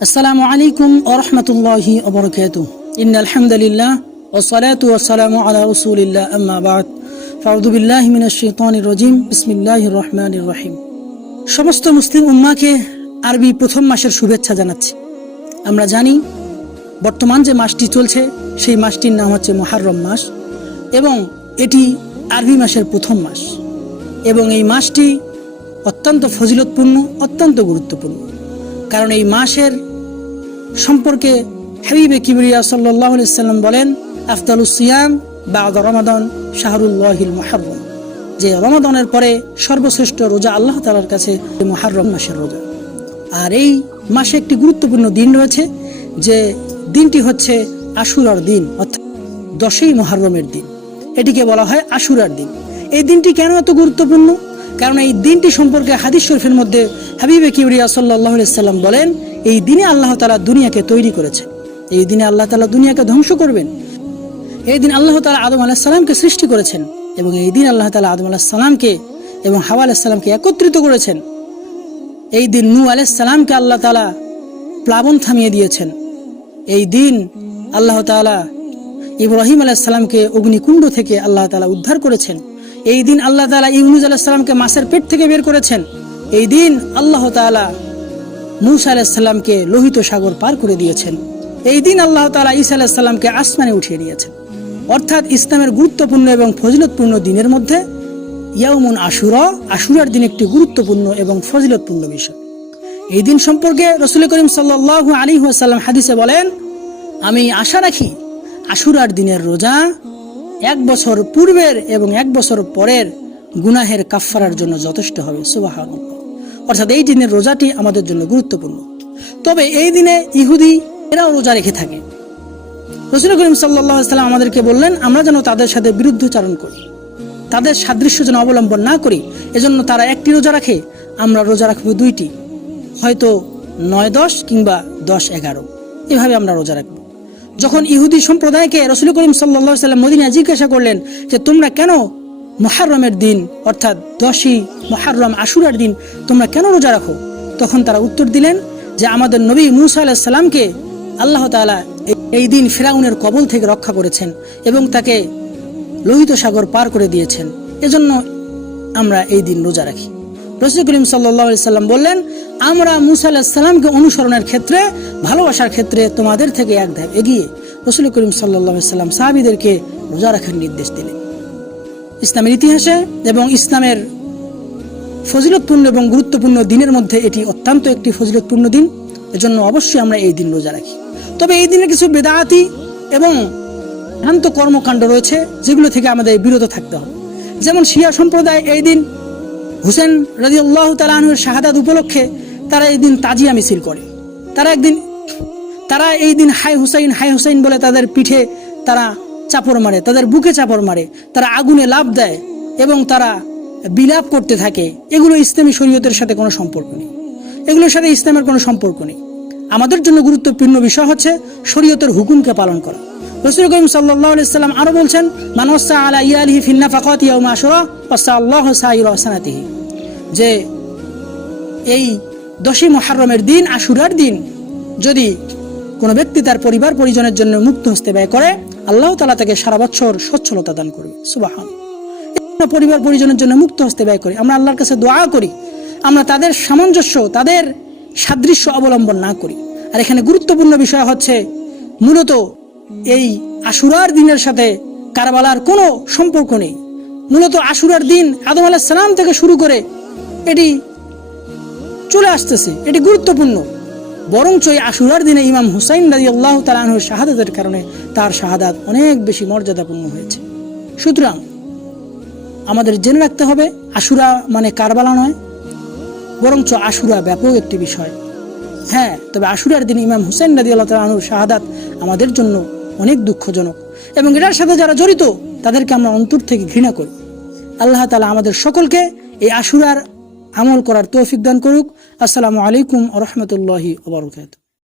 السلام عليكم ورحمة الله وبركاته إن الحمد لله والصلاة والسلام على رسول الله أما بعد فأعوذ بالله من الشيطان الرجيم بسم الله الرحمن الرحيم সমস্ত মুসলিম উম্মাকে আরবি প্রথম মাসের শুভেচ্ছা জানাচ্ছি আমরা জানি বর্তমান যে মাসটি চলছে সেই মাসটির নাম হচ্ছে মহারম মাস এবং এটি আরবি মাসের প্রথম মাস এবং এই মাসটি অত্যন্ত ফজিলতপূর্ণ অত্যন্ত গুরুত্বপূর্ণ কারণ এই মাসের সম্পর্কে হাবিবে কিবরিয়া সাল্লাহ সাল্লাম বলেন আফতালুস সিয়াম বা রমাদান শাহরুল্লাহিল মহারম যে রমাদানের পরে সর্বশ্রেষ্ঠ রোজা আল্লাহ তালার কাছে মহারম মাসের রোজা। আর এই মাসে একটি গুরুত্বপূর্ণ দিন রয়েছে, যে দিনটি হচ্ছে আশুরার দিন, অর্থাৎ দশই মহারমের দিন। এটিকে বলা হয় আশুরার দিন। এই দিনটি কেন এত গুরুত্বপূর্ণ? কারণ এই দিনটি সম্পর্কে হাদিস শরীফের মধ্যে হাবিবে কিবরিয়া সাল্লাহ সাল্লাম বলেন, এই দিনে আল্লাহ তালা দুনিয়াকে তৈরি করেছেন। এই দিনে আল্লাহ তালা দুনিয়াকে ধ্বংস করবেন। এই দিন আল্লাহ তালা আদম আলাহিসাল্লামকে সৃষ্টি করেছেন এবং এই দিন আল্লাহ তালা আদম আলাহিসাল্লামকে এবং হাওয়া আলাহিসাল্লামকে একত্রিত করেছেন। এই দিন নু আলাইসাল্লামকে আল্লাহ তালা প্লাবন থামিয়ে দিয়েছেন। এই দিন আল্লাহ তালা ইব্রাহিম আলাইসাল্লামকে অগ্নিকুণ্ড থেকে আল্লাহ তালা উদ্ধার করেছেন। এই দিন আল্লাহ তালা ইউনুজ আলাহিসাল্লামকে মাছের পেট থেকে বের করেছেন। এই দিন আল্লাহ তালা মুসা আলাহিসাল্লামকে লোহিত সাগর পার করে দিয়েছেন। এই দিন আল্লাহ তালা ঈসা আলাহিসাল্লামকে আসমানে উঠিয়ে নিয়েছেন অর্থাৎ ইসলামের গুরুত্বপূর্ণ এবং ফজিলতপূর্ণ দিনের মধ্যে ইয়াউমুন আশুরা, আশুরার দিন একটি গুরুত্বপূর্ণ এবং ফজিলতপূর্ণ বিষয়। এই দিন সম্পর্কে রসুল করিম সাল্লাহ আলী সাল্লাম হাদিসে বলেন, আমি আশা রাখি আশুরার দিনের রোজা এক বছর পূর্বের এবং এক বছর পরের গুনাহের কাফারার জন্য যথেষ্ট হবে সুবাহান অর্থাৎ এই দিনের রোজাটি আমাদের জন্য গুরুত্বপূর্ণ। তবে এই দিনে ইহুদি, এরাও রোজা রেখে থাকে। রসুল করিম সাল্লাহ সাল্লাম আমাদেরকে বললেন, আমরা যেন তাদের সাথে বিরুদ্ধচারণ করি, তাদের সাদৃশ্য যেন অবলম্বন না করি, এজন্য তারা একটি রোজা রাখে, আমরা রোজা রাখব দুইটি, হয়তো নয় দশ কিংবা দশ এগারো। এভাবে আমরা রোজা রাখব। যখন ইহুদি সম্প্রদায়কে রসুল করিম সাল্লা সাল্লাম মদিনা জিজ্ঞাসা করলেন যে, তোমরা কেন মহারমের দিন, অর্থাৎ দশই মহারম আশুরার দিন, তোমরা কেন রোজা রাখো? তখন তারা উত্তর দিলেন যে, আমাদের নবী মুসা আলাহ সাল্লামকে আল্লাহ তালা এই দিন ফেরাউনের কবল থেকে রক্ষা করেছেন এবং তাকে লোহিত সাগর পার করে দিয়েছেন। এজন্য আমরা এই দিন রোজা রাখি। রসুল করিম সাল্লি সাল্লাম বললেন, আমরা মুসা আলাহিসাল্লামকে অনুসরণের ক্ষেত্রে, ভালোবাসার ক্ষেত্রে তোমাদের থেকে এক ধাপ এগিয়ে রসুল করিম সাল্লা সাল্লাম সাহাবিদেরকে রোজা রাখার নির্দেশ দিলেন। ইসলামের ইতিহাসে এবং ইসলামের ফজিলতপূর্ণ এবং গুরুত্বপূর্ণ দিনের মধ্যে এটি অত্যন্ত একটি ফজিলতপূর্ণ দিন। এজন্য অবশ্যই আমরা এই দিন রোজা রাখি। তবে এই দিনে কিছু বেদায়াতি এবং ভ্রান্ত কর্মকাণ্ড রয়েছে, যেগুলো থেকে আমাদের বিরত থাকতে হবে। যেমন শিয়া সম্প্রদায় এই দিন হুসেন রাজি আল্লাহ তালাহুর শাহাদাত উপলক্ষে তারা এই দিন তাজিয়া মিছিল করে। তারা একদিন, তারা এই দিন হাই হুসাইন হাই হুসাইন বলে তাদের পিঠে তারা চাপড় মারে, তাদের বুকে চাপড় মারে, তারা আগুনে লাভ দেয় এবং তারা বিলাপ করতে থাকে। এগুলো ইসলামী শরীয়তের সাথে কোনো সম্পর্ক নেই। এগুলোর সাথে ইসলামের কোনো সম্পর্ক নেই। আমাদের জন্য গুরুত্বপূর্ণ বিষয় হচ্ছে শরীয়তের হুকুমকে পালন করা। রসুল করিম সাল্লাম আরও বলছেন মানসা আলা ফিন্না ফাকাত যে এই মহারমের দিন, আশুরার দিন, যদি কোনো ব্যক্তি তার পরিবার পরিজনের জন্য মুক্ত হস্তে ব্যয় করে, আল্লাহ তালা তাকে সারা বছর সচ্ছলতা দান করবে। সুবাহান পরিবার পরিজনের জন্য মুক্ত হস্তে ব্যয় করি। আমরা আল্লাহর কাছে দোয়া করি। আমরা তাদের সামঞ্জস্য, তাদের সাদৃশ্য অবলম্বন না করি। আর এখানে গুরুত্বপূর্ণ বিষয় হচ্ছে, মূলত এই আশুরার দিনের সাথে কারবালার কোনো সম্পর্ক নেই। মূলত আশুরার দিন আদম সালাম থেকে শুরু করে এটি চলে আসতেছে, এটি গুরুত্বপূর্ণ। বরঞ্চ এই আশুরার দিনে ইমাম হুসাইন রাজি আল্লাহ তালাহুর শাহাদাতের কারণে তার শাহাদাত অনেক বেশি মর্যাদাপূর্ণ হয়েছে। সুতরাং আমাদের জেনে রাখতে হবে, আশুরা মানে কারবালা নয়, বরঞ্চ আশুরা ব্যাপক একটি বিষয়। হ্যাঁ তবে আশুরার দিন ইমাম হুসেন রাজি আল্লাহ তালাহুর শাহাদাত আমাদের জন্য অনেক দুঃখজনক। এবং এটার সাথে যারা জড়িত, তাদেরকে আমরা অন্তর থেকে ঘৃণা করি। আল্লাহ তালা আমাদের সকলকে এই আশুরার আমল করার তৌফিক দান করুক। আসসালামু আলাইকুম রহমতুল্লাহি ওবরকাত